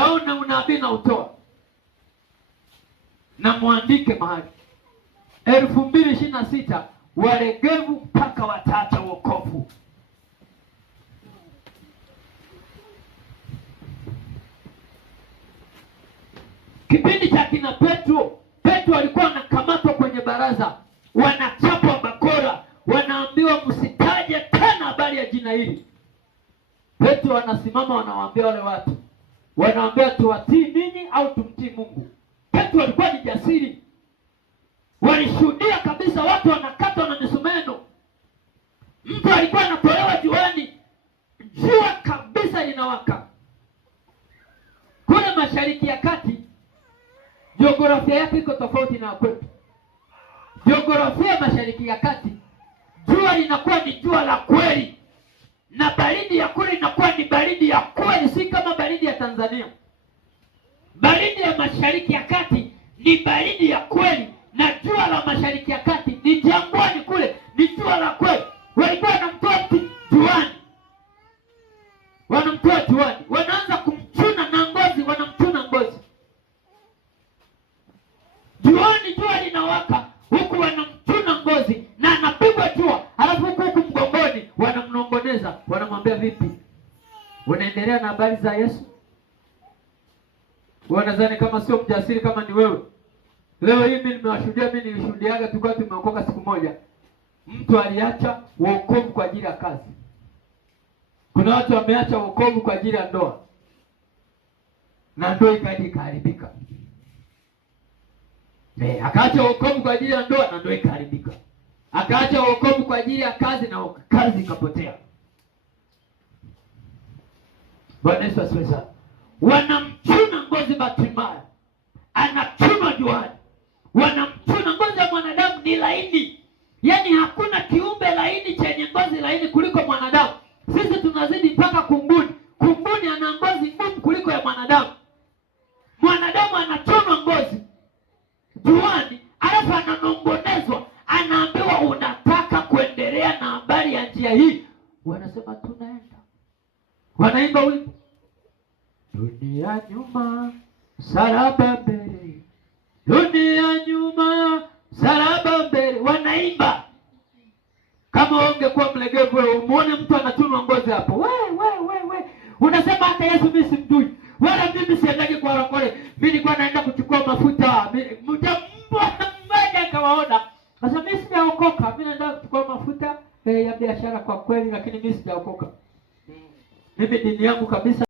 naona unabii na utoa, na muandike mahali 2026 walegevu mpaka wataacha wokovu. Kipindi cha kina Petro walikuwa wanakamatwa kwenye baraza, wanachapwa bakora, wanaambiwa msitaje tena habari ya jina hili. Petro anasimama, wanawaambia wale watu, wanaambia tuwatii ninyi au tumtii Mungu. Petro alikuwa ni jasiri, walishuhudia kabisa watu wanakatwa na misumeno. Mtu alikuwa anatolewa juani, jua kabisa linawaka. Kule Mashariki ya Kati jiografia yake iko tofauti na kwetu. Jiografia Mashariki ya Kati, jua linakuwa ni jua la kweli, na baridi ya kule inakuwa ni baridi ya kweli, si kama baridi ya Tanzania. Baridi ya Mashariki ya Kati ni baridi ya kweli, na jua la Mashariki ya Kati ni jangwani, kule ni jua la kweli. Walikuwa wanamtoa juani, wanaanza kumchuna na ngozi, wanamchuna ngozi juani, jua linawaka, huku wanamchuna ngozi na anapigwa jua, halafu huku mgongoni wanamnongoneza, wanamwambia vipi, unaendelea na habari za Yesu? Wanadhani kama sio mjasiri kama ni wewe. Leo hii mimi nimewashuhudia, mimi nilishuhudiaga, tulikuwa tumeokoka siku moja, mtu aliacha wokovu kwa ajili ya kazi. Kuna watu wameacha wokovu kwa ajili ya ndoa, na ndoa ikaharibika. Akaacha wokovu kwa ajili ya ndoa na ndoa ikaharibika. Akaacha wokovu kwa ajili ya kazi na kazi ikapotea. Bwana Yesu asifiwe sana. Wanamchuna ngozi Bartimayo, anachuna juani. Wanamchuna ngozi ya mwanadamu ni laini. Yaani hakuna kiumbe laini chenye ngozi laini kuliko mwanadamu. Sisi tunazidi mpaka kunguni. Kunguni ana ngozi ngumu kuliko ya mwanadamu. Mwanadamu anachunwa ngozi juani, alafu ananongonezwa, anaambiwa unataka kuendelea na habari ya njia hii. Wanasema tunaenda. Wanaimba wimbo, dunia nyuma, salaba mbele. Dunia nyuma, salaba mbele. Wanaimba. Kama ungekuwa mlegevu wewe, umuone mtu anachunwa ngozi hapo, we unasema hata Yesu mimi simjui, wala mimi siendagi kwa rokole, mimi nilikuwa naenda kuchukua mafuta. Mmoja akawaona, sasa mimi sijaokoka, mimi naenda kuchukua mafuta ya biashara kwa kweli, lakini mimi sijaokoka. Mimi dini yangu kabisa